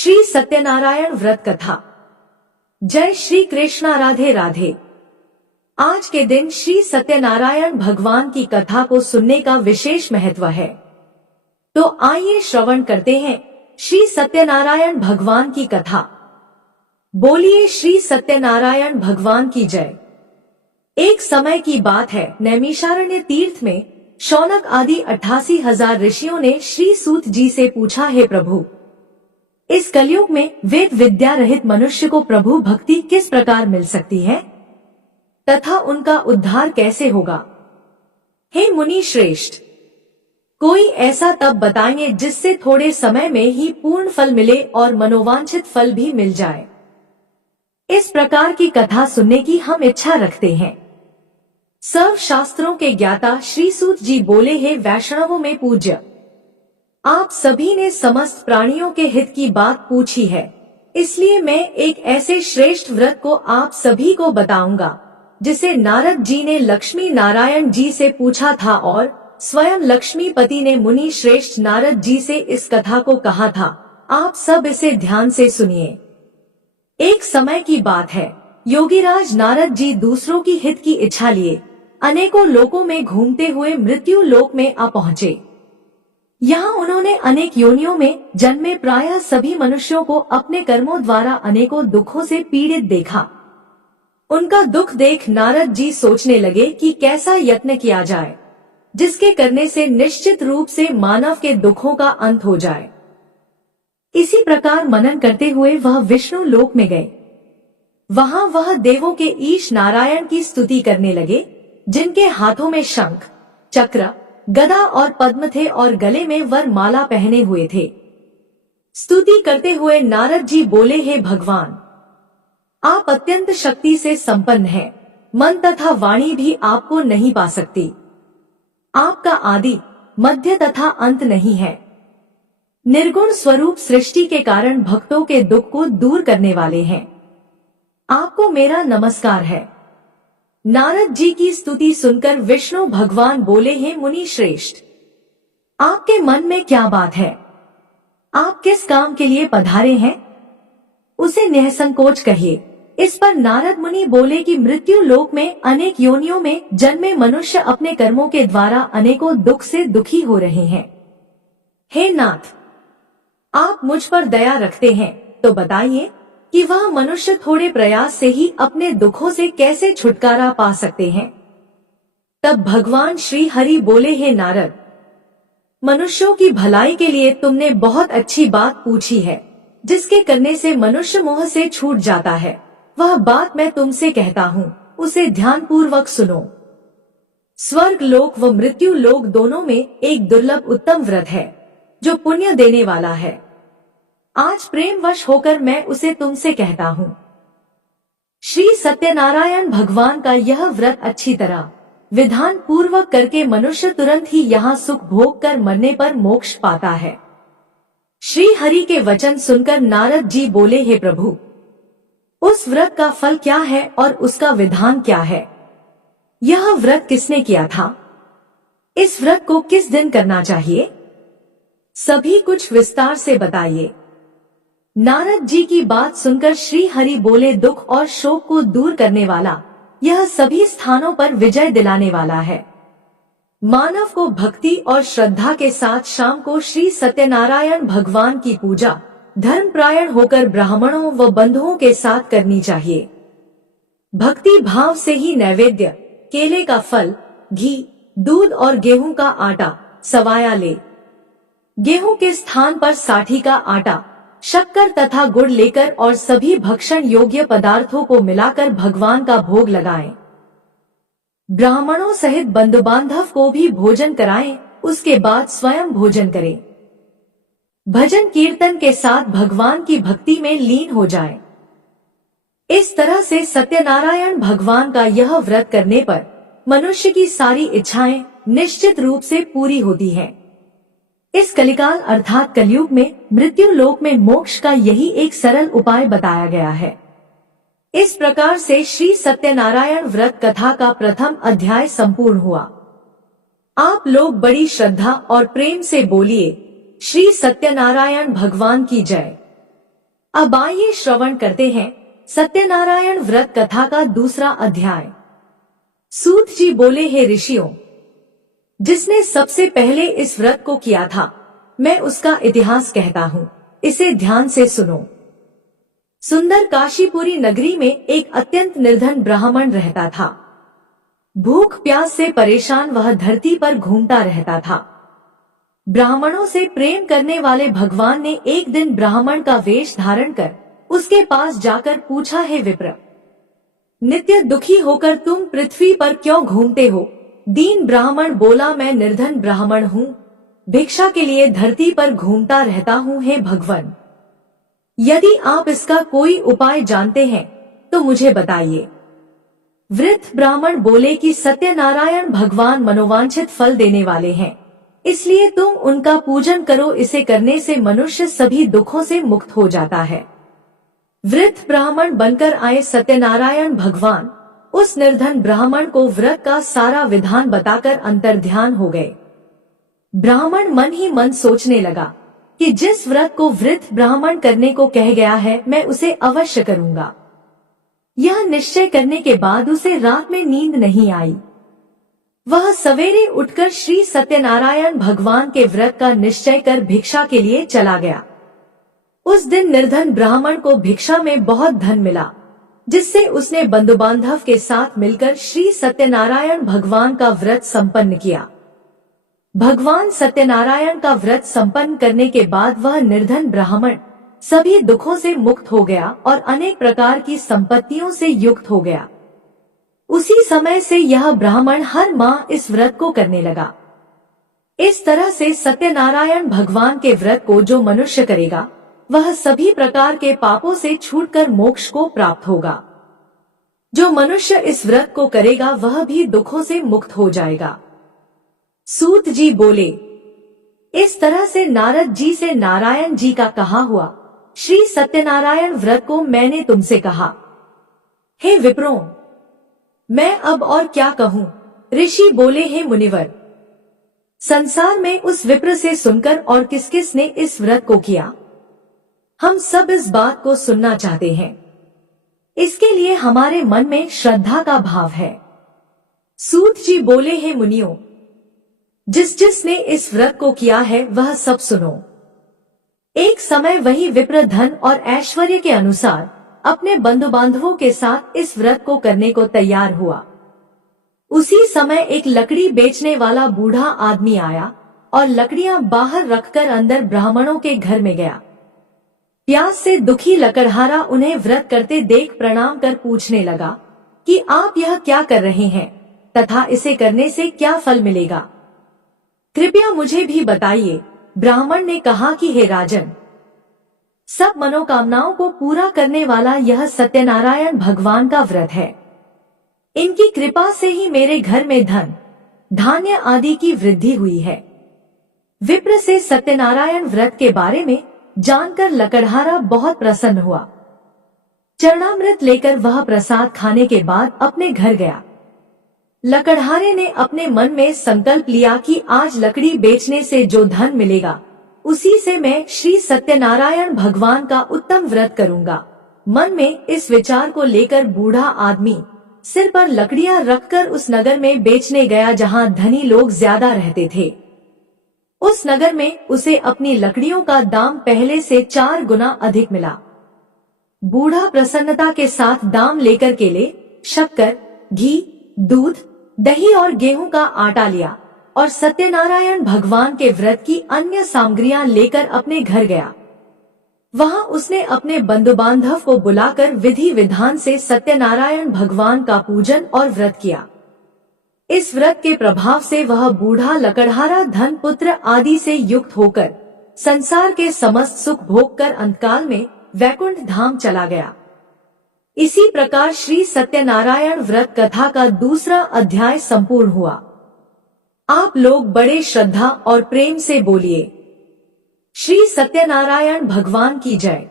श्री सत्यनारायण व्रत कथा। जय श्री कृष्णा, राधे राधे। आज के दिन श्री सत्यनारायण भगवान की कथा को सुनने का विशेष महत्व है। तो आइए श्रवण करते हैं श्री सत्यनारायण भगवान की कथा। बोलिए श्री सत्यनारायण भगवान की जय। एक समय की बात है, नैमिषारण्य तीर्थ में शौनक आदि 88,000 ऋषियों ने श्री सूत जी से पूछा, हे प्रभु, इस कलयुग में वेद विद्या रहित मनुष्य को प्रभु भक्ति किस प्रकार मिल सकती है तथा उनका उद्धार कैसे होगा। हे मुनि श्रेष्ठ, कोई ऐसा तप बताएंगे जिससे थोड़े समय में ही पूर्ण फल मिले और मनोवांछित फल भी मिल जाए। इस प्रकार की कथा सुनने की हम इच्छा रखते हैं। सर्व शास्त्रों के ज्ञाता श्री सूत जी बोले, हे वैष्णवों में पूज्य, आप सभी ने समस्त प्राणियों के हित की बात पूछी है, इसलिए मैं एक ऐसे श्रेष्ठ व्रत को आप सभी को बताऊंगा जिसे नारद जी ने लक्ष्मी नारायण जी से पूछा था और स्वयं लक्ष्मीपति ने मुनि श्रेष्ठ नारद जी से इस कथा को कहा था। आप सब इसे ध्यान से सुनिए। एक समय की बात है, योगीराज नारद जी दूसरों की हित की इच्छा लिए अनेकों लोकों में घूमते हुए मृत्यु लोक में आ पहुँचे। यहाँ उन्होंने अनेक योनियों में जन्मे प्रायः सभी मनुष्यों को अपने कर्मों द्वारा अनेकों दुखों से पीड़ित देखा। उनका दुख देख नारद जी सोचने लगे कि कैसा यत्न किया जाए जिसके करने से निश्चित रूप से मानव के दुखों का अंत हो जाए। इसी प्रकार मनन करते हुए वह विष्णु लोक में गए। वहाँ वह देवों के ईश नारायण की स्तुति करने लगे, जिनके हाथों में शंख, चक्र, गदा और पद्म थे और गले में वर माला पहने हुए थे। स्तुति करते हुए नारद जी बोले, हे भगवान, आप अत्यंत शक्ति से संपन्न हैं, मन तथा वाणी भी आपको नहीं पा सकती। आपका आदि, मध्य तथा अंत नहीं है। निर्गुण स्वरूप सृष्टि के कारण भक्तों के दुख को दूर करने वाले हैं। आपको मेरा नमस्कार है। नारद जी की स्तुति सुनकर विष्णु भगवान बोले, हे मुनि श्रेष्ठ, आपके मन में क्या बात है? आप किस काम के लिए पधारे हैं? उसे निसंकोच कहिए। इस पर नारद मुनि बोले कि मृत्यु लोक में अनेक योनियों में जन्मे मनुष्य अपने कर्मों के द्वारा अनेकों दुख से दुखी हो रहे हैं। हे नाथ, आप मुझ पर दया रखते हैं तो बताइए कि वह मनुष्य थोड़े प्रयास से ही अपने दुखों से कैसे छुटकारा पा सकते हैं। तब भगवान श्री हरि बोले, हे नारद, मनुष्यों की भलाई के लिए तुमने बहुत अच्छी बात पूछी है, जिसके करने से मनुष्य मोह से छूट जाता है। वह बात मैं तुमसे कहता हूँ, उसे ध्यान पूर्वक सुनो। स्वर्ग लोक व मृत्यु लोक दोनों में एक दुर्लभ उत्तम व्रत है जो पुण्य देने वाला है। आज प्रेमवश होकर मैं उसे तुमसे कहता हूँ। श्री सत्यनारायण भगवान का यह व्रत अच्छी तरह विधान पूर्वक करके मनुष्य तुरंत ही यहाँ सुख भोग कर मरने पर मोक्ष पाता है। श्री हरि के वचन सुनकर नारद जी बोले, हे प्रभु, उस व्रत का फल क्या है और उसका विधान क्या है? यह व्रत किसने किया था? इस व्रत को किस दिन करना चाहिए? सभी कुछ विस्तार से बताइए। नारद जी की बात सुनकर श्री हरि बोले, दुख और शोक को दूर करने वाला, यह सभी स्थानों पर विजय दिलाने वाला है। मानव को भक्ति और श्रद्धा के साथ शाम को श्री सत्यनारायण भगवान की पूजा धर्मपरायण होकर ब्राह्मणों व बंधुओं के साथ करनी चाहिए। भक्ति भाव से ही नैवेद्य, केले का फल, घी, दूध और गेहूं का आटा सवाया ले। गेहूं के स्थान पर साठी का आटा, शक्कर तथा गुड़ लेकर और सभी भक्षण योग्य पदार्थों को मिलाकर भगवान का भोग लगाएं। ब्राह्मणों सहित बंधु बांधव को भी भोजन कराएं, उसके बाद स्वयं भोजन करें। भजन कीर्तन के साथ भगवान की भक्ति में लीन हो जाएं। इस तरह से सत्यनारायण भगवान का यह व्रत करने पर मनुष्य की सारी इच्छाएं निश्चित रूप से पूरी होती हैं। इस कलिकाल अर्थात कलयुग में मृत्यु लोक में मोक्ष का यही एक सरल उपाय बताया गया है। इस प्रकार से श्री सत्यनारायण व्रत कथा का प्रथम अध्याय संपूर्ण हुआ। आप लोग बड़ी श्रद्धा और प्रेम से बोलिए, श्री सत्यनारायण भगवान की जय। अब आइए श्रवण करते हैं सत्यनारायण व्रत कथा का दूसरा अध्याय। सूत जी बोले, हे ऋषियों, जिसने सबसे पहले इस व्रत को किया था, मैं उसका इतिहास कहता हूँ, इसे ध्यान से सुनो। सुंदर काशीपुरी नगरी में एक अत्यंत निर्धन ब्राह्मण रहता था। भूख प्यास से परेशान वह धरती पर घूमता रहता था। ब्राह्मणों से प्रेम करने वाले भगवान ने एक दिन ब्राह्मण का वेश धारण कर उसके पास जाकर पूछा, हे विप्र, नित्य दुखी होकर तुम पृथ्वी पर क्यों घूमते हो? दीन ब्राह्मण बोला, मैं निर्धन ब्राह्मण हूँ, भिक्षा के लिए धरती पर घूमता रहता हूँ। हे भगवान, यदि आप इसका कोई उपाय जानते हैं तो मुझे बताइए। वृद्ध ब्राह्मण बोले कि सत्यनारायण भगवान मनोवांछित फल देने वाले हैं, इसलिए तुम उनका पूजन करो, इसे करने से मनुष्य सभी दुखों से मुक्त हो जाता है। वृद्ध ब्राह्मण बनकर आए सत्यनारायण भगवान उस निर्धन ब्राह्मण को व्रत का सारा विधान बताकर अंतर्ध्यान हो गए। ब्राह्मण मन ही मन सोचने लगा कि जिस व्रत को वृद्ध ब्राह्मण करने को कह गया है, मैं उसे अवश्य करूंगा। यह निश्चय करने के बाद उसे रात में नींद नहीं आई। वह सवेरे उठकर श्री सत्यनारायण भगवान के व्रत का निश्चय कर भिक्षा के लिए चला गया। उस दिन निर्धन ब्राह्मण को भिक्षा में बहुत धन मिला, जिससे उसने बंधु बांधव के साथ मिलकर श्री सत्यनारायण भगवान का व्रत संपन्न किया। भगवान सत्यनारायण का व्रत संपन्न करने के बाद वह निर्धन ब्राह्मण सभी दुखों से मुक्त हो गया और अनेक प्रकार की संपत्तियों से युक्त हो गया। उसी समय से यह ब्राह्मण हर माह इस व्रत को करने लगा। इस तरह से सत्यनारायण भगवान के व्रत को जो मनुष्य करेगा, वह सभी प्रकार के पापों से छूटकर मोक्ष को प्राप्त होगा। जो मनुष्य इस व्रत को करेगा वह भी दुखों से मुक्त हो जाएगा। सूत जी बोले, इस तरह से नारद जी से नारायण जी का कहा हुआ श्री सत्यनारायण व्रत को मैंने तुमसे कहा। हे विप्रों, मैं अब और क्या कहूँ? ऋषि बोले, हे मुनिवर, संसार में उस विप्र से सुनकर और किस किस ने इस व्रत को किया, हम सब इस बात को सुनना चाहते हैं। इसके लिए हमारे मन में श्रद्धा का भाव है। सूत जी बोले, हे मुनियों, जिस जिसने इस व्रत को किया है वह सब सुनो। एक समय वही विप्र धन और ऐश्वर्य के अनुसार अपने बंधु बांधवों के साथ इस व्रत को करने को तैयार हुआ। उसी समय एक लकड़ी बेचने वाला बूढ़ा आदमी आया और लकड़ियां बाहर रखकर अंदर ब्राह्मणों के घर में गया। प्यास से दुखी लकड़हारा उन्हें व्रत करते देख प्रणाम कर पूछने लगा कि आप यह क्या कर रहे हैं तथा इसे करने से क्या फल मिलेगा, कृपया मुझे भी बताइए। ब्राह्मण ने कहा कि हे राजन, सब मनोकामनाओं को पूरा करने वाला यह सत्यनारायण भगवान का व्रत है। इनकी कृपा से ही मेरे घर में धन धान्य आदि की वृद्धि हुई है। विप्र से सत्यनारायण व्रत के बारे में जानकर लकड़हारा बहुत प्रसन्न हुआ। चरणामृत लेकर वह प्रसाद खाने के बाद अपने घर गया। लकड़हारे ने अपने मन में संकल्प लिया कि आज लकड़ी बेचने से जो धन मिलेगा उसी से मैं श्री सत्यनारायण भगवान का उत्तम व्रत करूंगा। मन में इस विचार को लेकर बूढ़ा आदमी सिर पर लकड़ियां रखकर उस नगर में बेचने गया जहां धनी लोग ज्यादा रहते थे। उस नगर में उसे अपनी लकड़ियों का दाम पहले से 4 गुना अधिक मिला। बूढ़ा प्रसन्नता के साथ दाम लेकर केले, शक्कर, घी, दूध, दही और गेहूं का आटा लिया और सत्यनारायण भगवान के व्रत की अन्य सामग्रियां लेकर अपने घर गया। वहां उसने अपने बंधु बांधव को बुलाकर विधि विधान से सत्यनारायण भगवान का पूजन और व्रत किया। इस व्रत के प्रभाव से वह बूढ़ा लकड़हारा धन पुत्र आदि से युक्त होकर संसार के समस्त सुख भोग कर अंतकाल में वैकुंठ धाम चला गया। इसी प्रकार श्री सत्यनारायण व्रत कथा का दूसरा अध्याय संपूर्ण हुआ। आप लोग बड़े श्रद्धा और प्रेम से बोलिए, श्री सत्यनारायण भगवान की जय।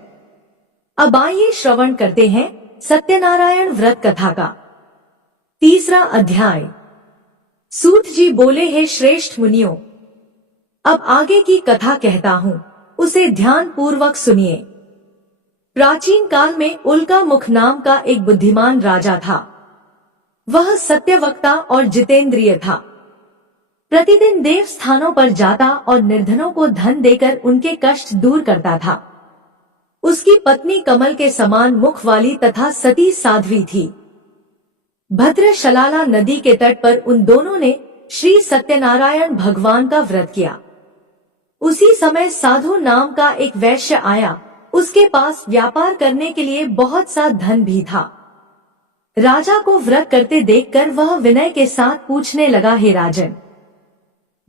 अब आइए श्रवण करते हैं सत्यनारायण व्रत कथा का तीसरा अध्याय। सूत जी बोले, हे श्रेष्ठ मुनियों, अब आगे की कथा कहता हूँ, उसे ध्यान पूर्वक सुनिए। प्राचीन काल में उल्का मुख नाम का एक बुद्धिमान राजा था। वह सत्यवक्ता और जितेंद्रिय था। प्रतिदिन देव स्थानों पर जाता और निर्धनों को धन देकर उनके कष्ट दूर करता था। उसकी पत्नी कमल के समान मुख वाली तथा सती साध्वी थी। भद्रशलाला नदी के तट पर उन दोनों ने श्री सत्यनारायण भगवान का व्रत किया। उसी समय साधु नाम का एक वैश्य आया। उसके पास व्यापार करने के लिए बहुत सा धन भी था। राजा को व्रत करते देखकर वह विनय के साथ पूछने लगा, हे राजन,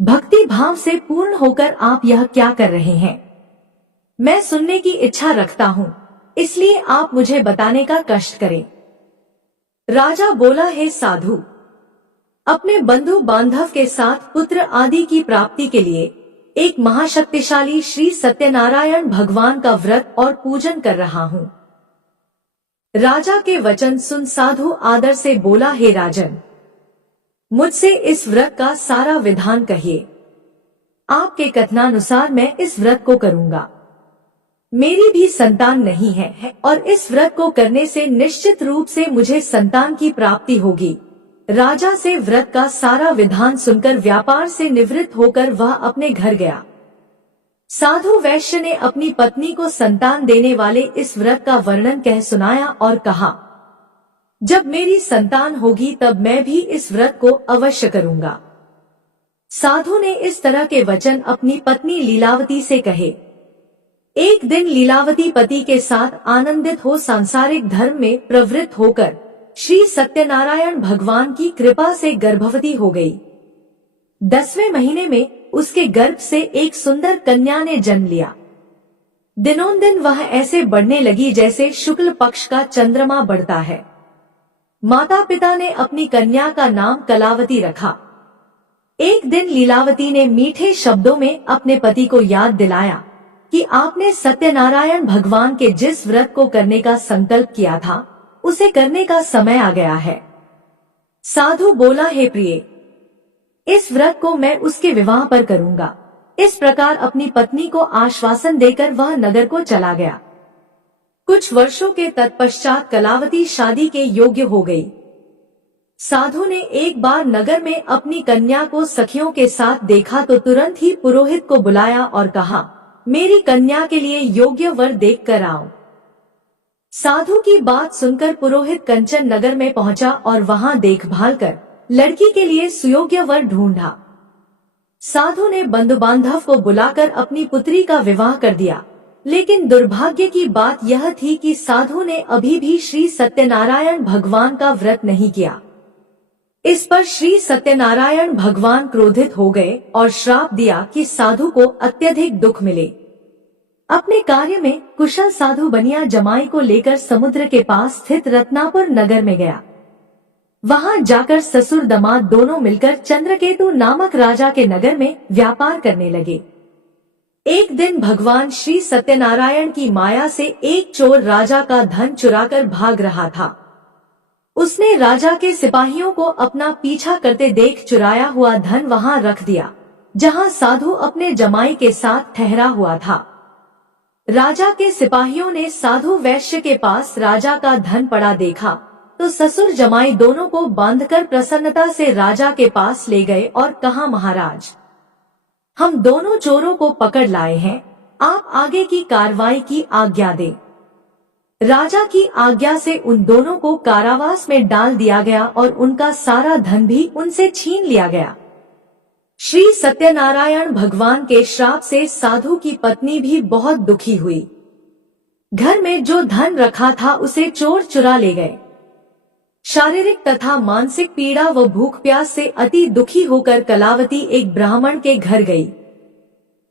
भक्ति भाव से पूर्ण होकर आप यह क्या कर रहे हैं? मैं सुनने की इच्छा रखता हूँ, इसलिए आप मुझे बताने का कष्ट करें। राजा बोला, हे साधु, अपने बंधु बांधव के साथ पुत्र आदि की प्राप्ति के लिए एक महाशक्तिशाली श्री सत्यनारायण भगवान का व्रत और पूजन कर रहा हूँ। राजा के वचन सुन साधु आदर से बोला, हे राजन, मुझसे इस व्रत का सारा विधान कहिए। आपके कथनानुसार मैं इस व्रत को करूँगा। मेरी भी संतान नहीं है और इस व्रत को करने से निश्चित रूप से मुझे संतान की प्राप्ति होगी। राजा से व्रत का सारा विधान सुनकर व्यापार से निवृत्त होकर वह अपने घर गया। साधु वैश्य ने अपनी पत्नी को संतान देने वाले इस व्रत का वर्णन कह सुनाया और कहा, जब मेरी संतान होगी तब मैं भी इस व्रत को अवश्य करूंगा। साधु ने इस तरह के वचन अपनी पत्नी लीलावती से कहे। एक दिन लीलावती पति के साथ आनंदित हो सांसारिक धर्म में प्रवृत्त होकर श्री सत्यनारायण भगवान की कृपा से गर्भवती हो गई। 10वें महीने में उसके गर्भ से एक सुंदर कन्या ने जन्म लिया। दिनोंदिन वह ऐसे बढ़ने लगी जैसे शुक्ल पक्ष का चंद्रमा बढ़ता है। माता पिता ने अपनी कन्या का नाम कलावती रखा। एक दिन लीलावती ने मीठे शब्दों में अपने पति को याद दिलाया कि आपने सत्यनारायण भगवान के जिस व्रत को करने का संकल्प किया था उसे करने का समय आ गया है। साधु बोला, हे प्रिय, इस व्रत को मैं उसके विवाह पर करूंगा। इस प्रकार अपनी पत्नी को आश्वासन देकर वह नगर को चला गया। कुछ वर्षों के तत्पश्चात कलावती शादी के योग्य हो गई। साधु ने एक बार नगर में अपनी कन्या को सखियों के साथ देखा तो तुरंत ही पुरोहित को बुलाया और कहा, मेरी कन्या के लिए योग्य वर देख कर आओ। साधु की बात सुनकर पुरोहित कंचन नगर में पहुंचा और वहां देखभाल कर लड़की के लिए सुयोग्य वर ढूंढा। साधु ने बंधु बांधव को बुलाकर अपनी पुत्री का विवाह कर दिया, लेकिन दुर्भाग्य की बात यह थी कि साधु ने अभी भी श्री सत्यनारायण भगवान का व्रत नहीं किया। इस पर श्री सत्यनारायण भगवान क्रोधित हो गए और श्राप दिया कि साधु को अत्यधिक दुख मिले। अपने कार्य में कुशल साधु बनिया जमाई को लेकर समुद्र के पास स्थित रत्नापुर नगर में गया। वहां जाकर ससुर दामाद दोनों मिलकर चंद्रकेतु नामक राजा के नगर में व्यापार करने लगे। एक दिन भगवान श्री सत्यनारायण की माया से एक चोर राजा का धन चुराकर भाग रहा था। उसने राजा के सिपाहियों को अपना पीछा करते देख चुराया हुआ धन वहां रख दिया, जहां साधु अपने जमाई के साथ ठहरा हुआ था। राजा के सिपाहियों ने साधु वैश्य के पास राजा का धन पड़ा देखा तो ससुर जमाई दोनों को बांधकर प्रसन्नता से राजा के पास ले गए और कहा, महाराज, हम दोनों चोरों को पकड़ लाए हैं, आप आगे की कार्रवाई की आज्ञा दें। राजा की आज्ञा से उन दोनों को कारावास में डाल दिया गया और उनका सारा धन भी उनसे छीन लिया गया। श्री सत्यनारायण भगवान के श्राप से साधु की पत्नी भी बहुत दुखी हुई। घर में जो धन रखा था उसे चोर चुरा ले गए। शारीरिक तथा मानसिक पीड़ा व भूख प्यास से अति दुखी होकर कलावती एक ब्राह्मण के घर गई।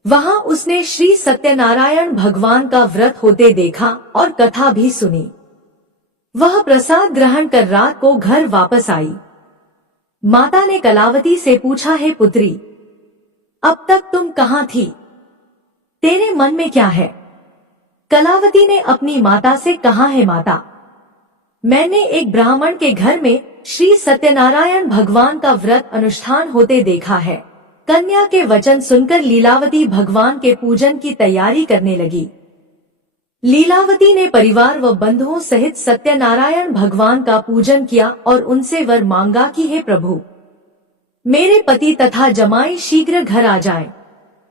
वहां उसने श्री सत्यनारायण भगवान का व्रत होते देखा और कथा भी सुनी। वह प्रसाद ग्रहण कर रात को घर वापस आई। माता ने कलावती से पूछा, हे पुत्री, अब तक तुम कहाँ थी? तेरे मन में क्या है? कलावती ने अपनी माता से कहा, है माता, मैंने एक ब्राह्मण के घर में श्री सत्यनारायण भगवान का व्रत अनुष्ठान होते देखा है। कन्या के वचन सुनकर लीलावती भगवान के पूजन की तैयारी करने लगी। लीलावती ने परिवार व बंधुओं सहित सत्यनारायण भगवान का पूजन किया और उनसे वर मांगा कि हे प्रभु, मेरे पति तथा जमाई शीघ्र घर आ जाएं।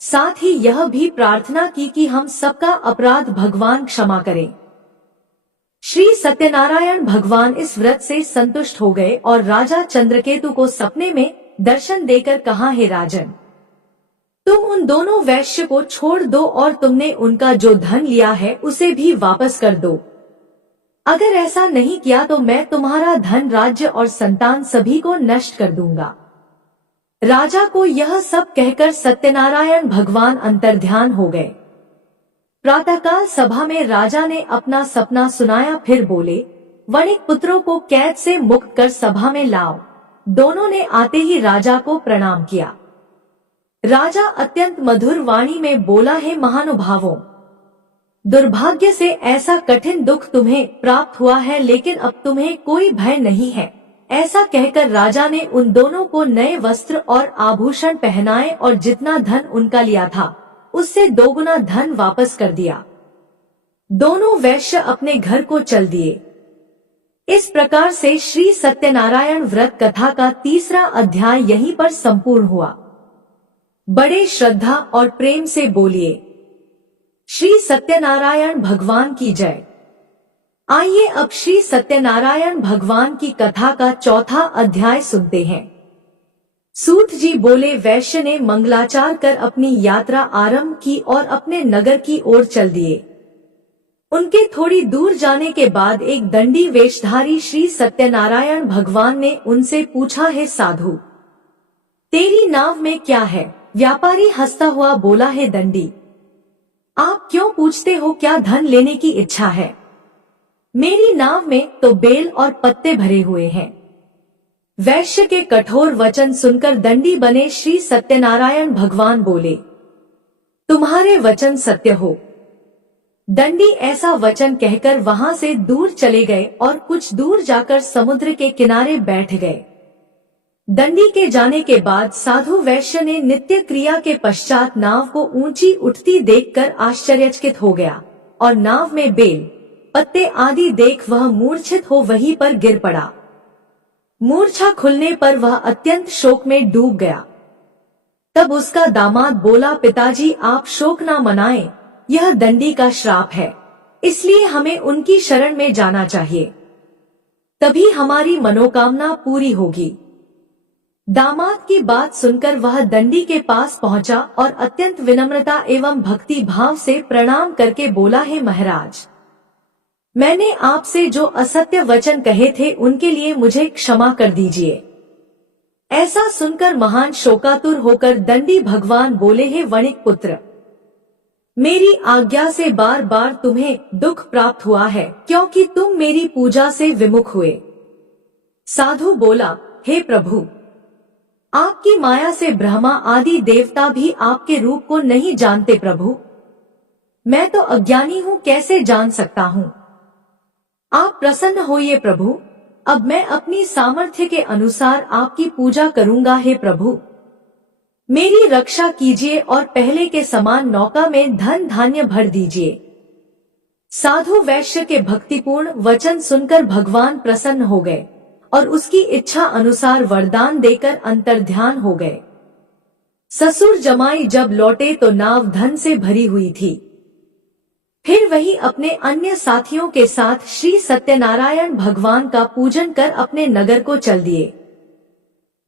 साथ ही यह भी प्रार्थना की कि हम सबका अपराध भगवान क्षमा करें। श्री सत्यनारायण भगवान इस व्रत से संतुष्ट हो गए और राजा चंद्रकेतु को सपने में दर्शन देकर कहा, हे राजन, तुम उन दोनों वैश्य को छोड़ दो और तुमने उनका जो धन लिया है उसे भी वापस कर दो। अगर ऐसा नहीं किया तो मैं तुम्हारा धन, राज्य और संतान सभी को नष्ट कर दूंगा। राजा को यह सब कहकर सत्यनारायण भगवान अंतर्ध्यान हो गए। प्रातःकाल सभा में राजा ने अपना सपना सुनाया, फिर बोले, वणिक पुत्रों को कैद से मुक्त कर सभा में लाओ। दोनों ने आते ही राजा को प्रणाम किया। राजा अत्यंत मधुर वाणी में बोला, हे महानुभावों, दुर्भाग्य से ऐसा कठिन दुख तुम्हें प्राप्त हुआ है, लेकिन अब तुम्हें कोई भय नहीं है। ऐसा कहकर राजा ने उन दोनों को नए वस्त्र और आभूषण पहनाए और जितना धन उनका लिया था उससे दोगुना धन वापस कर दिया। दोनों वैश्य अपने घर को चल दिए। इस प्रकार से श्री सत्यनारायण व्रत कथा का तीसरा अध्याय यहीं पर संपूर्ण हुआ। बड़े श्रद्धा और प्रेम से बोलिए, श्री सत्यनारायण भगवान की जय। आइए अब श्री सत्यनारायण भगवान की कथा का चौथा अध्याय सुनते हैं। सूत जी बोले, वैश्य ने मंगलाचार कर अपनी यात्रा आरंभ की और अपने नगर की ओर चल दिए। उनके थोड़ी दूर जाने के बाद एक दंडी वेशधारी श्री सत्यनारायण भगवान ने उनसे पूछा, हे साधु, तेरी नाव में क्या है? व्यापारी हंसता हुआ बोला, हे दंडी, आप क्यों पूछते हो? क्या धन लेने की इच्छा है? मेरी नाव में तो बेल और पत्ते भरे हुए हैं। वैश्य के कठोर वचन सुनकर दंडी बने श्री सत्यनारायण भगवान बोले, तुम्हारे वचन सत्य हो। दंडी ऐसा वचन कहकर वहां से दूर चले गए और कुछ दूर जाकर समुद्र के किनारे बैठ गए। दंडी के जाने के बाद साधु वैश्य ने नित्य क्रिया के पश्चात नाव को ऊंची उठती देखकर आश्चर्यचकित हो गया और नाव में बेल पत्ते आदि देख वह मूर्छित हो वहीं पर गिर पड़ा। मूर्छा खुलने पर वह अत्यंत शोक में डूब गया। तब उसका दामाद बोला, पिताजी आप शोक ना मनाएं, यह दंडी का श्राप है, इसलिए हमें उनकी शरण में जाना चाहिए, तभी हमारी मनोकामना पूरी होगी। दामाद की बात सुनकर वह दंडी के पास पहुंचा और अत्यंत विनम्रता एवं भक्ति भाव से प्रणाम करके बोला, हे महाराज, मैंने आपसे जो असत्य वचन कहे थे उनके लिए मुझे क्षमा कर दीजिए। ऐसा सुनकर महान शोकातुर होकर दंडी भगवान बोले, हे वणिक पुत्र, मेरी आज्ञा से बार बार तुम्हें दुख प्राप्त हुआ है क्योंकि तुम मेरी पूजा से विमुख हुए। साधु बोला, हे प्रभु, आपकी माया से ब्रह्मा आदि देवता भी आपके रूप को नहीं जानते। प्रभु, मैं तो अज्ञानी हूँ, कैसे जान सकता हूँ? आप प्रसन्न होइए प्रभु, अब मैं अपनी सामर्थ्य के अनुसार आपकी पूजा करूंगा। हे प्रभु, मेरी रक्षा कीजिए और पहले के समान नौका में धन धान्य भर दीजिए। साधु वैश्य के भक्तिपूर्ण वचन सुनकर भगवान प्रसन्न हो गए और उसकी इच्छा अनुसार वरदान देकर अंतर्ध्यान हो गए। ससुर जमाई जब लौटे तो नाव धन से भरी हुई थी। फिर वही अपने अन्य साथियों के साथ श्री सत्यनारायण भगवान का पूजन कर अपने नगर को चल दिए।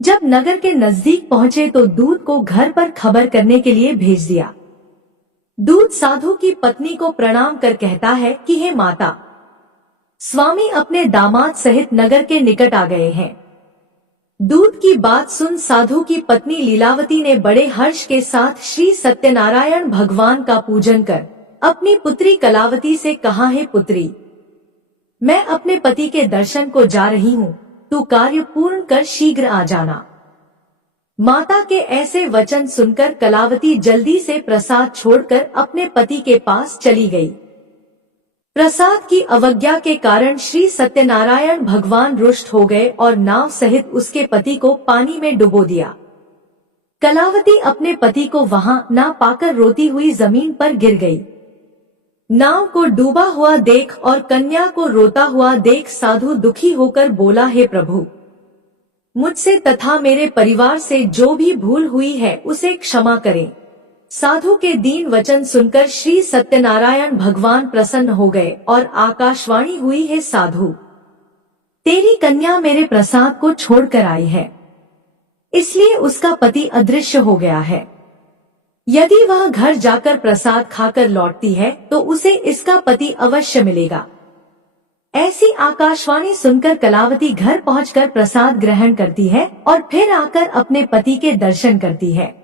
जब नगर के नजदीक पहुंचे तो दूत को घर पर खबर करने के लिए भेज दिया। दूत साधु की पत्नी को प्रणाम कर कहता है कि हे माता, स्वामी अपने दामाद सहित नगर के निकट आ गए हैं। दूत की बात सुन साधु की पत्नी लीलावती ने बड़े हर्ष के साथ श्री सत्यनारायण भगवान का पूजन कर अपनी पुत्री कलावती से कहा, हे पुत्री, मैं अपने पति के दर्शन को जा रही हूँ, तू कार्य पूर्ण कर शीघ्र आ जाना। माता के ऐसे वचन सुनकर कलावती जल्दी से प्रसाद छोड़कर अपने पति के पास चली गई। प्रसाद की अवज्ञा के कारण श्री सत्यनारायण भगवान रुष्ट हो गए और नाव सहित उसके पति को पानी में डुबो दिया। कलावती अपने पति को वहां ना पाकर रोती हुई जमीन पर गिर गई। नाव को डूबा हुआ देख और कन्या को रोता हुआ देख साधु दुखी होकर बोला, हे प्रभु, मुझसे तथा मेरे परिवार से जो भी भूल हुई है उसे क्षमा करें। साधु के दीन वचन सुनकर श्री सत्यनारायण भगवान प्रसन्न हो गए और आकाशवाणी हुई, हे साधु, तेरी कन्या मेरे प्रसाद को छोड़कर आई है, इसलिए उसका पति अदृश्य हो गया है। यदि वह घर जाकर प्रसाद खाकर लौटती है तो उसे इसका पति अवश्य मिलेगा। ऐसी आकाशवाणी सुनकर कलावती घर पहुंचकर प्रसाद ग्रहण करती है और फिर आकर अपने पति के दर्शन करती है।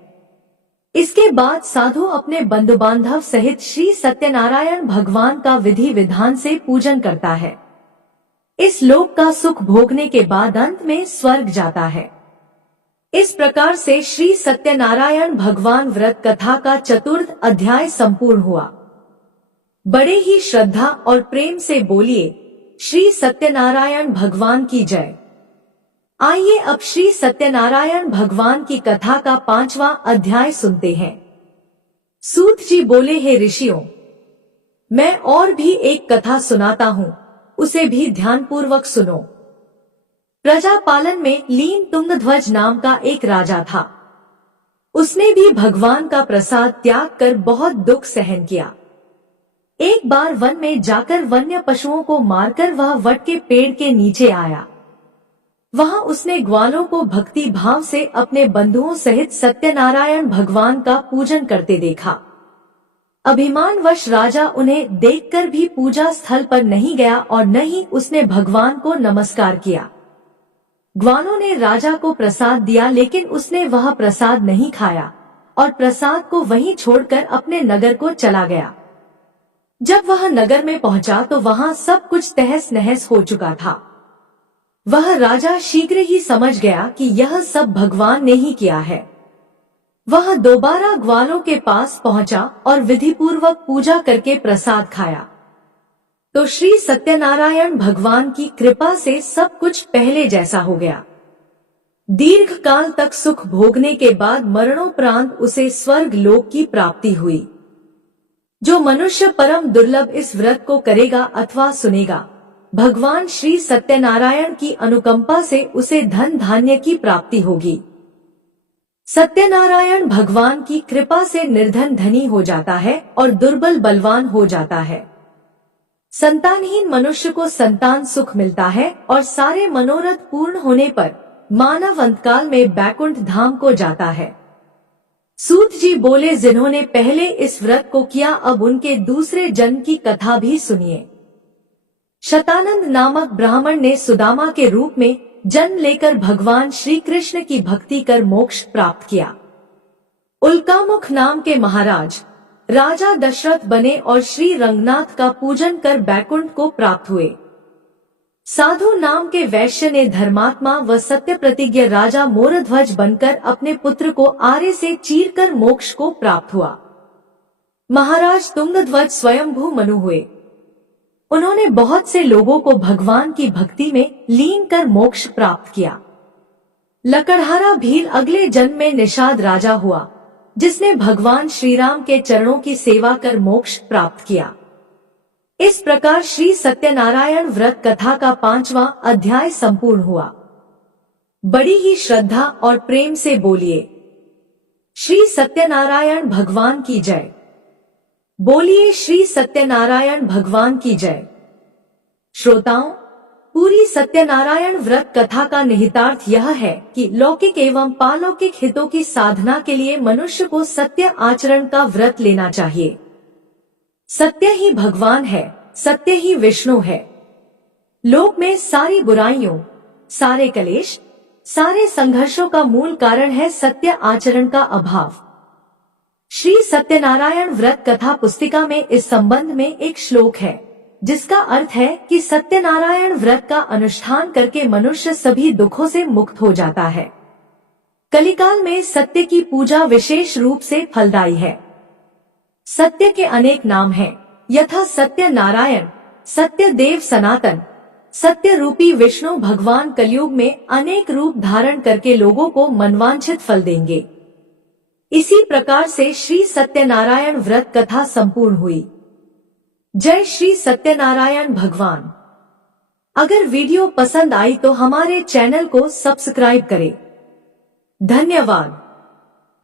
इसके बाद साधु अपने बंधु बांधव सहित श्री सत्यनारायण भगवान का विधि विधान से पूजन करता है। इस लोक का सुख भोगने के बाद अंत में स्वर्ग जाता है। इस प्रकार से श्री सत्यनारायण भगवान व्रत कथा का चतुर्थ अध्याय संपूर्ण हुआ। बड़े ही श्रद्धा और प्रेम से बोलिए, श्री सत्यनारायण भगवान की जय। आइए अब श्री सत्यनारायण भगवान की कथा का 5वां अध्याय सुनते हैं। सूत जी बोले, हे ऋषियों, मैं और भी एक कथा सुनाता हूँ, उसे भी ध्यानपूर्वक सुनो। प्रजापालन में लीन तुंगध्वज नाम का एक राजा था। उसने भी भगवान का प्रसाद त्याग कर बहुत दुख सहन किया। एक बार वन में जाकर वन्य पशुओं को मारकर वह वट के पेड़ के नीचे आया। वहां उसने ग्वालों को भक्ति भाव से अपने बंधुओं सहित सत्यनारायण भगवान का पूजन करते देखा। अभिमानवश राजा उन्हें देखकर भी पूजा स्थल पर नहीं गया और न ही उसने भगवान को नमस्कार किया। ग्वालों ने राजा को प्रसाद दिया, लेकिन उसने वह प्रसाद नहीं खाया और प्रसाद को वहीं छोड़कर अपने नगर को चला गया। जब वह नगर में पहुंचा तो वहां सब कुछ तहस नहस हो चुका था। वह राजा शीघ्र ही समझ गया कि यह सब भगवान ने ही किया है। वह दोबारा ग्वालों के पास पहुंचा और विधिपूर्वक पूजा करके प्रसाद खाया तो श्री सत्यनारायण भगवान की कृपा से सब कुछ पहले जैसा हो गया। दीर्घ काल तक सुख भोगने के बाद मरणोपरांत उसे स्वर्ग लोक की प्राप्ति हुई। जो मनुष्य परम दुर्लभ इस व्रत को करेगा अथवा सुनेगा, भगवान श्री सत्यनारायण की अनुकंपा से उसे धन धान्य की प्राप्ति होगी। सत्यनारायण भगवान की कृपा से निर्धन धनी हो जाता है और दुर्बल बलवान हो जाता है। संतानहीन मनुष्य को संतान सुख मिलता है और सारे मनोरथ पूर्ण होने पर मानव अंतकाल में बैकुंठ धाम को जाता है। सूत जी बोले, जिन्होंने पहले इस व्रत को किया अब उनके दूसरे जन्म की कथा भी सुनिए। शतानंद नामक ब्राह्मण ने सुदामा के रूप में जन्म लेकर भगवान श्री कृष्ण की भक्ति कर मोक्ष प्राप्त किया। उल्कामुख नाम के महाराज राजा दशरथ बने और श्री रंगनाथ का पूजन कर बैकुंठ को प्राप्त हुए। साधु नाम के वैश्य ने धर्मात्मा व सत्य प्रतिज्ञ राजा मोरध्वज बनकर अपने पुत्र को आरे से चीरकर मोक्ष को प्राप्त हुआ। महाराज तुंगध्वज स्वयंभू मनु हुए। उन्होंने बहुत से लोगों को भगवान की भक्ति में लीन कर मोक्ष प्राप्त किया। लकड़हारा भील अगले जन्म में निषाद राजा हुआ, जिसने भगवान श्री राम के चरणों की सेवा कर मोक्ष प्राप्त किया। इस प्रकार श्री सत्यनारायण व्रत कथा का 5वां अध्याय संपूर्ण हुआ। बड़ी ही श्रद्धा और प्रेम से बोलिए, श्री सत्यनारायण भगवान की जय। बोलिए, श्री सत्यनारायण भगवान की जय। श्रोताओं, पूरी सत्यनारायण व्रत कथा का निहितार्थ यह है कि लौकिक एवं पालौकिक हितों की साधना के लिए मनुष्य को सत्य आचरण का व्रत लेना चाहिए। सत्य ही भगवान है, सत्य ही विष्णु है। लोक में सारी बुराइयों, सारे कलेश, सारे संघर्षों का मूल कारण है सत्य आचरण का अभाव। श्री सत्यनारायण व्रत कथा पुस्तिका में इस संबंध में एक श्लोक है, जिसका अर्थ है कि सत्यनारायण व्रत का अनुष्ठान करके मनुष्य सभी दुखों से मुक्त हो जाता है। कलिकाल में सत्य की पूजा विशेष रूप से फलदायी है। सत्य के अनेक नाम हैं, यथा सत्य नारायण, सत्य देव सनातन, सत्य रूपी विष्णु भगवान कलयुग में अनेक रूप धारण करके लोगों को मनवांछित फल देंगे। इसी प्रकार से श्री सत्यनारायण व्रत कथा संपूर्ण हुई। जय श्री सत्यनारायण भगवान। अगर वीडियो पसंद आई तो हमारे चैनल को सब्सक्राइब करें। धन्यवाद।